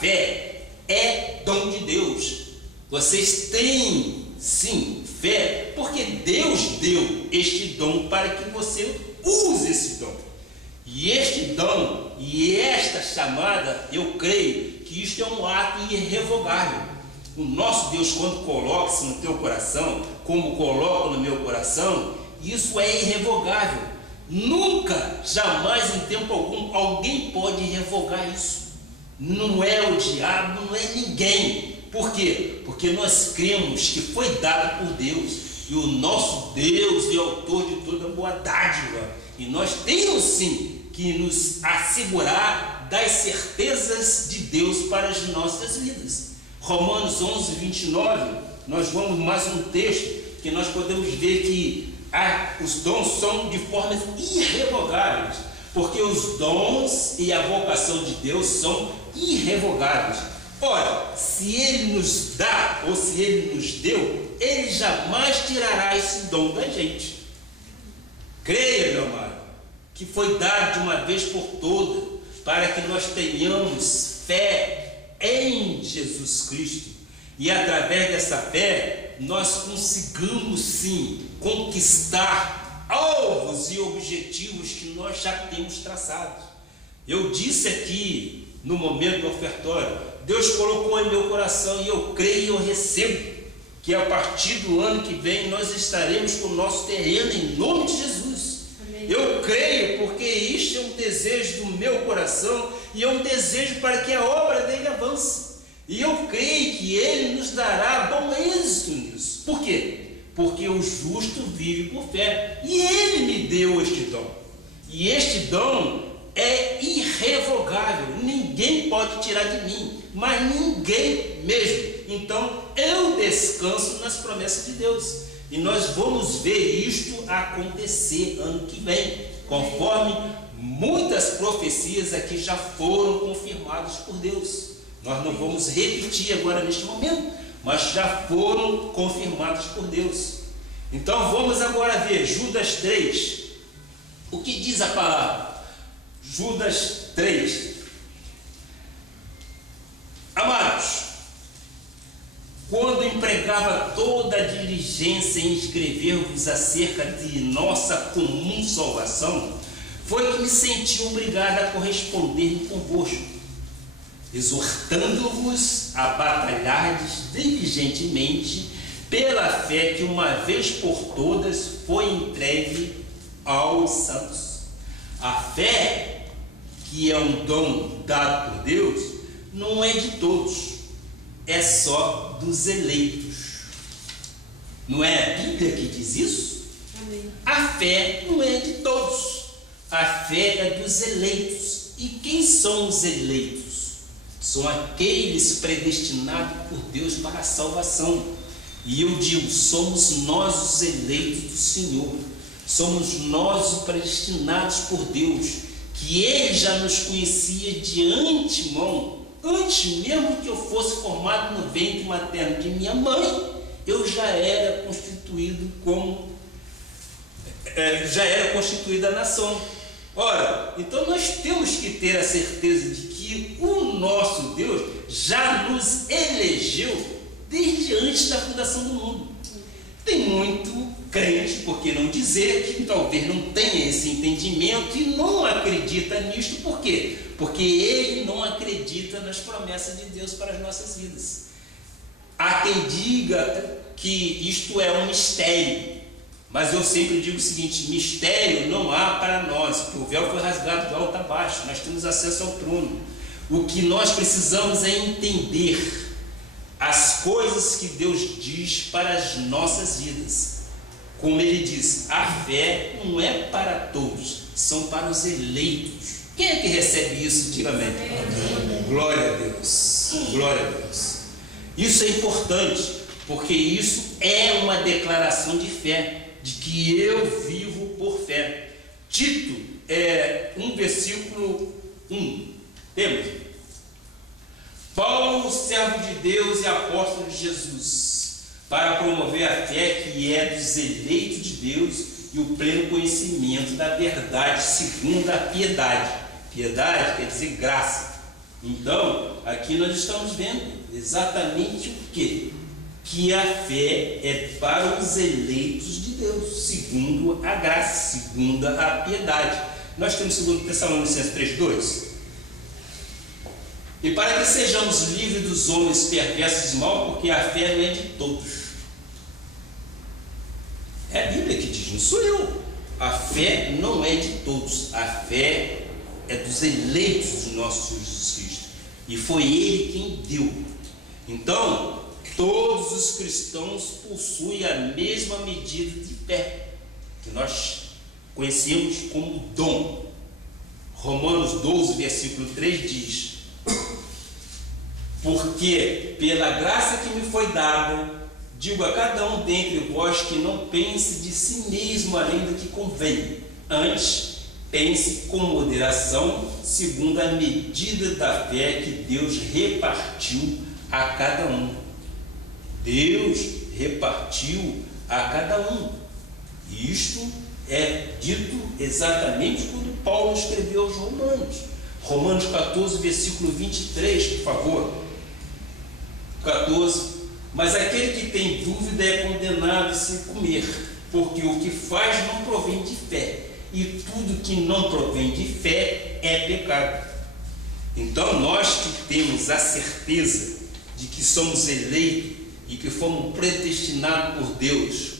fé é dom de Deus. Vocês têm sim fé, porque Deus deu este dom para que você use esse dom. E este dom e esta chamada, eu creio que isto é um ato irrevogável. O nosso Deus, quando coloca isso no teu coração, como coloca no meu coração, isso é irrevogável. Nunca, jamais, em tempo algum, alguém pode revogar isso. Não é o diabo, não é ninguém. Por quê? Porque nós cremos que foi dado por Deus. E o nosso Deus é autor de toda boa dádiva. E nós temos sim que nos assegurar das certezas de Deus para as nossas vidas. Romanos 11, 29, nós vamos mais um texto que nós podemos ver que os dons são de formas irrevogáveis, porque os dons e a vocação de Deus são irrevogáveis. Ora, se Ele nos dá ou se Ele nos deu, Ele jamais tirará esse dom da gente. Creia, meu amado, que foi dado de uma vez por todas, para que nós tenhamos fé em Jesus Cristo, e através dessa fé nós consigamos sim conquistar alvos e objetivos que nós já temos traçados. Eu disse aqui no momento do ofertório, Deus colocou em meu coração, e eu creio e eu recebo que a partir do ano que vem nós estaremos com o nosso terreno em nome de Jesus. Eu creio, porque isto é um desejo do meu coração e é um desejo para que a obra dele avance. E eu creio que ele nos dará bom êxito nisso. Por quê? Porque o justo vive por fé. E ele me deu este dom. E este dom é irrevogável. Ninguém pode tirar de mim, mas ninguém mesmo. Então eu descanso nas promessas de Deus. E nós vamos ver isto acontecer ano que vem, conforme muitas profecias aqui já foram confirmadas por Deus. Nós não vamos repetir agora neste momento, mas já foram confirmadas por Deus. Então vamos agora ver Judas 3. O que diz a palavra? Judas 3. Amados, quando empregava toda a diligência em escrever-vos acerca de nossa comum salvação, foi que me senti obrigado a corresponder convosco, exortando-vos a batalhardes diligentemente pela fé que uma vez por todas foi entregue aos santos. A fé, que é um dom dado por Deus, não é de todos, é só dos eleitos. Não é a Bíblia que diz isso? Amém. A fé não é de todos, a fé é dos eleitos. E quem são os eleitos? São aqueles predestinados por Deus para a salvação. E eu digo, somos nós os eleitos do Senhor, somos nós os predestinados por Deus, que Ele já nos conhecia de antemão. Antes mesmo que eu fosse formado no ventre materno de minha mãe, eu já era constituído já era constituída a nação. Ora, então nós temos que ter a certeza de que o nosso Deus já nos elegeu desde antes da fundação do mundo. Tem muito crente, por que não dizer, que talvez não tenha esse entendimento e não acredita nisto. Por quê? Porque ele não acredita nas promessas de Deus para as nossas vidas. Há quem diga que isto é um mistério, mas eu sempre digo o seguinte: mistério não há para nós, porque o véu foi rasgado de alto a baixo, nós temos acesso ao trono. O que nós precisamos é entender as coisas que Deus diz para as nossas vidas. Como ele diz, a fé não é para todos, são para os eleitos. Quem é que recebe isso? Diga amém. Amém. Glória a Deus. Glória a Deus. Isso é importante, porque isso é uma declaração de fé, de que eu vivo por fé. Tito 1, versículo 1. Temos: Paulo, servo de Deus e apóstolo de Jesus, para promover a fé que é dos eleitos de Deus e o pleno conhecimento da verdade segundo a piedade. Piedade quer dizer graça. Então, aqui nós estamos vendo exatamente o quê? Que a fé é para os eleitos de Deus, segundo a graça, segundo a piedade. Nós temos 2 Tessalonicenses 3:2. E para que sejamos livres dos homens perversos e mal, porque a fé não é de todos. É a Bíblia que diz, não sou eu. A fé não é de todos. A fé é dos eleitos do nosso Senhor Jesus Cristo. E foi Ele quem deu. Então, todos os cristãos possuem a mesma medida de fé, que nós conhecemos como dom. Romanos 12, versículo 3 diz: porque pela graça que me foi dada, digo a cada um dentre vós que não pense de si mesmo além do que convém, antes pense com moderação, segundo a medida da fé que Deus repartiu a cada um. Deus repartiu a cada um. Isto é dito exatamente quando Paulo escreveu aos Romanos. Romanos 14, versículo 23, por favor. 14. Mas aquele que tem dúvida é condenado sem comer, porque o que faz não provém de fé, e tudo que não provém de fé é pecado. Então, nós que temos a certeza de que somos eleitos e que fomos predestinados por Deus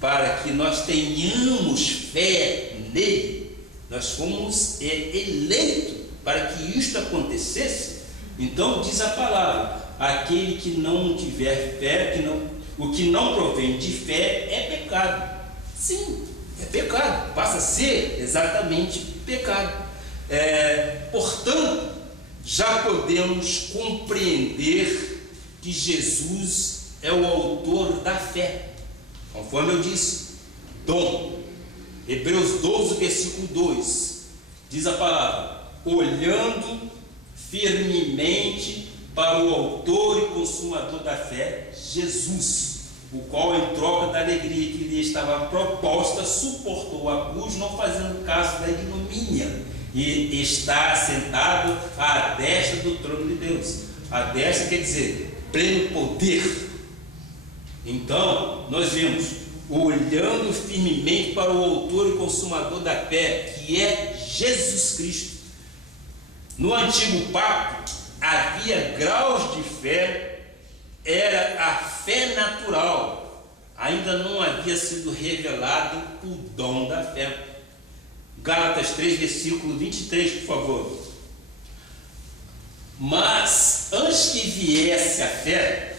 para que nós tenhamos fé nele, nós fomos eleitos para que isto acontecesse. Então, diz a palavra: aquele que não tiver fé, o que não provém de fé é pecado. Sim, é pecado, passa a ser exatamente pecado. Portanto, já podemos compreender que Jesus é o autor da fé, conforme eu disse, dom. Hebreus 12, versículo 2, diz a palavra: olhando firmemente para o autor e consumador da fé, Jesus, o qual, em troca da alegria que lhe estava proposta, suportou a cruz, não fazendo caso da ignomínia, e está assentado à destra do trono de Deus. A destra quer dizer pleno poder. Então, nós vemos, olhando firmemente para o autor e consumador da fé, que é Jesus Cristo. No antigo pacto havia graus de fé, era a fé natural, ainda não havia sido revelado o dom da fé. Gálatas 3, versículo 23, por favor. Mas antes que viesse a fé,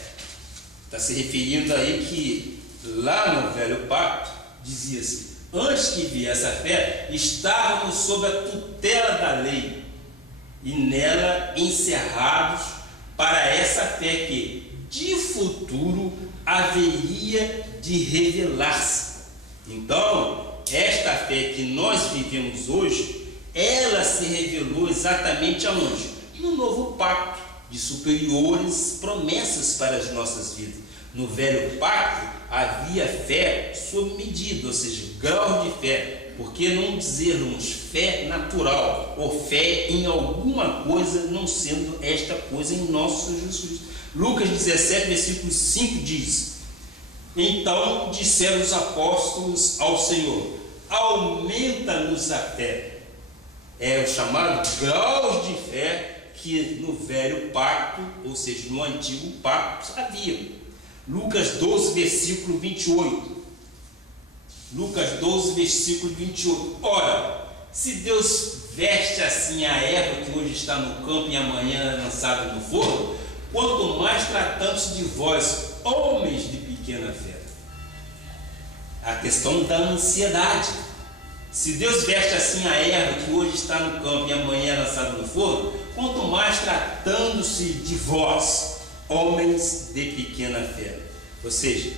está se referindo aí que lá no velho pacto dizia-se: antes que viesse a fé, estávamos sob a tutela da lei, e nela encerrados para essa fé que de futuro haveria de revelar-se. Então, esta fé que nós vivemos hoje, ela se revelou exatamente aonde? No novo pacto, de superiores promessas para as nossas vidas. No velho pacto havia fé sob medida, ou seja, grau de fé. Por que não dizermos fé natural ou fé em alguma coisa, não sendo esta coisa em nosso Senhor Jesus Cristo? Lucas 17, versículo 5 diz: então disseram os apóstolos ao Senhor: aumenta-nos a fé. É o chamado graus de fé que no velho pacto, ou seja, no antigo pacto, havia. Lucas 12, versículo 28. Lucas 12, versículo 28. Ora, se Deus veste assim a erva que hoje está no campo e amanhã é lançada no forno, quanto mais tratando-se de vós, homens de pequena fé. A questão da ansiedade. Se Deus veste assim a erva que hoje está no campo e amanhã é lançada no forno, quanto mais tratando-se de vós, homens de pequena fé. Ou seja,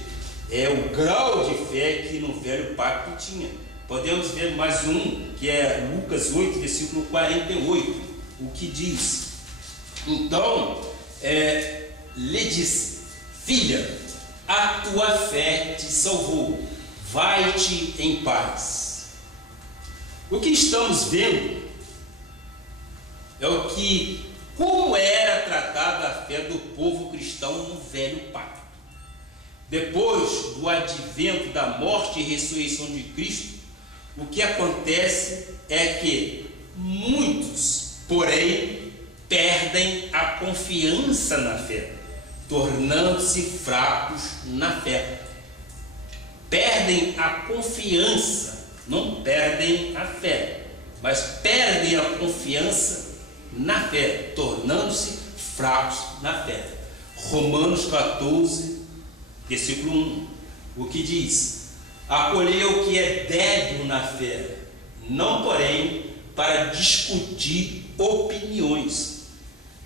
é o grau de fé que no velho pacto tinha. Podemos ver mais um, que é Lucas 8, versículo 48, o que diz: então, lhe disse: filha, a tua fé te salvou, vai-te em paz. O que estamos vendo é o que como era tratada a fé do povo cristão no Velho Pacto. Depois do advento da morte e ressurreição de Cristo, o que acontece é que muitos, porém, perdem a confiança na fé, tornando-se fracos na fé. Perdem a confiança, não perdem a fé, mas perdem a confiança na fé, tornando-se fracos na fé. Romanos 14, versículo 1, o que diz: acolhei o que é débil na fé, não porém para discutir opiniões.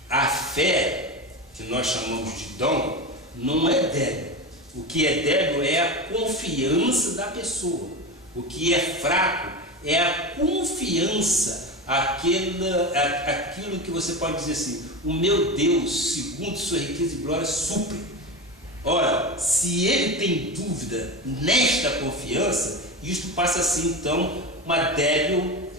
A fé, que nós chamamos de dom, não é débil. O que é débil é a confiança da pessoa. O que é fraco é a confiança, aquilo que você pode dizer assim: o meu Deus, segundo sua riqueza e glória, supre. Ora, se ele tem dúvida nesta confiança, isto passa a ser então uma débil,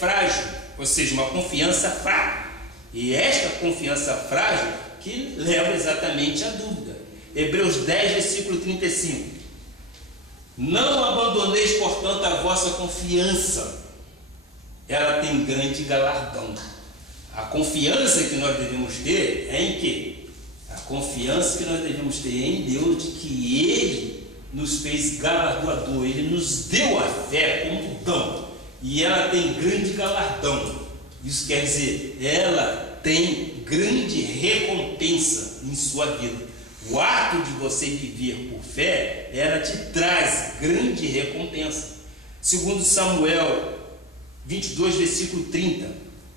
frágil, ou seja, uma confiança fraca. E esta confiança frágil que leva exatamente à dúvida. Hebreus 10, versículo 35. Não abandoneis, portanto, a vossa confiança. Ela tem grande galardão. A confiança que nós devemos ter é em quê? A confiança que nós devemos ter é em Deus, de que Ele nos fez galardoador, Ele nos deu a fé como dom, e ela tem grande galardão. Isso quer dizer, ela tem grande recompensa em sua vida. O ato de você viver por fé, ela te traz grande recompensa. Segundo Samuel 22, versículo 30,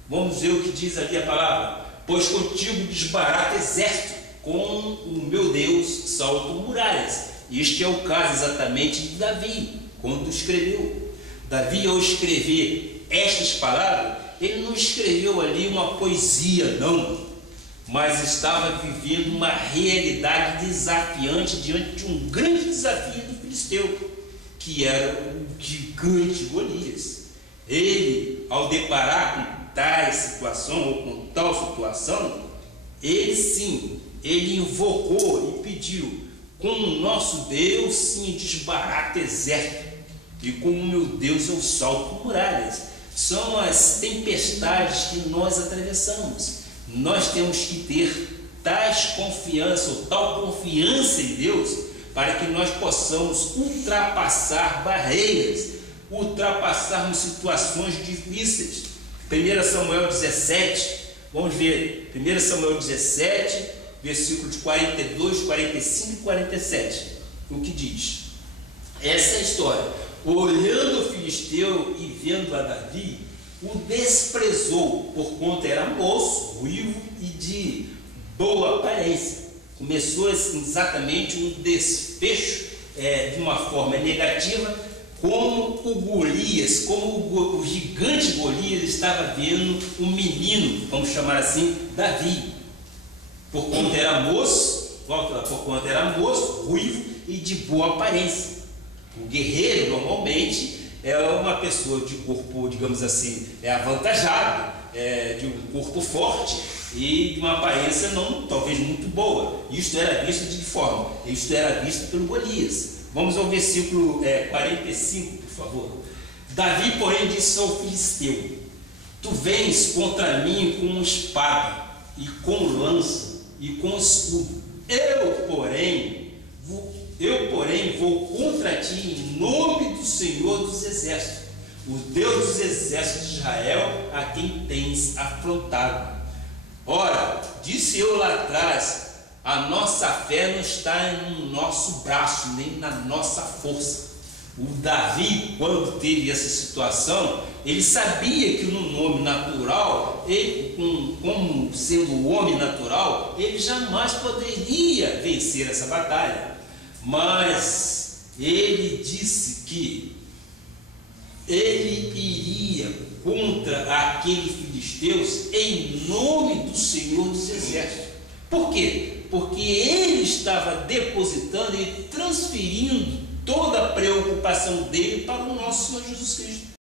vamos ver o que diz aqui a palavra: pois contigo desbarato exército, com o meu Deus salto muralhas. Este é o caso exatamente de Davi, quando escreveu. Davi, ao escrever estas palavras, ele não escreveu ali uma poesia, não, mas estava vivendo uma realidade desafiante diante de um grande desafio do filisteu, que era o gigante Golias. Ele, ao deparar com tal situação, ou com tal situação, ele invocou e pediu: com o nosso Deus, sim, desbarata exército, e com o meu Deus eu salto muralhas. São as tempestades que nós atravessamos. Nós temos que ter tal confiança em Deus, para que nós possamos ultrapassar barreiras, ultrapassarmos situações difíceis. 1 Samuel 17, vamos ver, 1 Samuel 17, versículos 42, 45 e 47, o que diz? Essa é a história. Olhando o filisteu e vendo a Davi, o desprezou, porquanto era moço, ruivo e de boa aparência. Começou exatamente um desfecho de uma forma negativa, como o Golias, como o gigante Golias estava vendo um menino, vamos chamar assim, Davi, porquanto era moço, ruivo e de boa aparência. O guerreiro normalmente é uma pessoa de corpo, digamos assim, avantajado, de um corpo forte e de uma aparência não, talvez muito boa. Isto era visto de que forma? Isto era visto pelo Golias. Vamos ao versículo 45, por favor. Davi, porém, disse ao filisteu: tu vens contra mim com espada, e com lança, e com escudo. Eu, porém, vou contra ti em nome do Senhor dos Exércitos, o Deus dos Exércitos de Israel, a quem tens afrontado. Ora, disse eu lá atrás, a nossa fé não está no nosso braço, nem na nossa força. O Davi, quando teve essa situação, ele sabia que no nome natural, ele, como sendo o homem natural, ele jamais poderia vencer essa batalha. Mas ele disse que ele iria contra aqueles filisteus em nome do Senhor dos Exércitos. Por quê? Porque ele estava depositando e transferindo toda a preocupação dele para o nosso Senhor Jesus Cristo.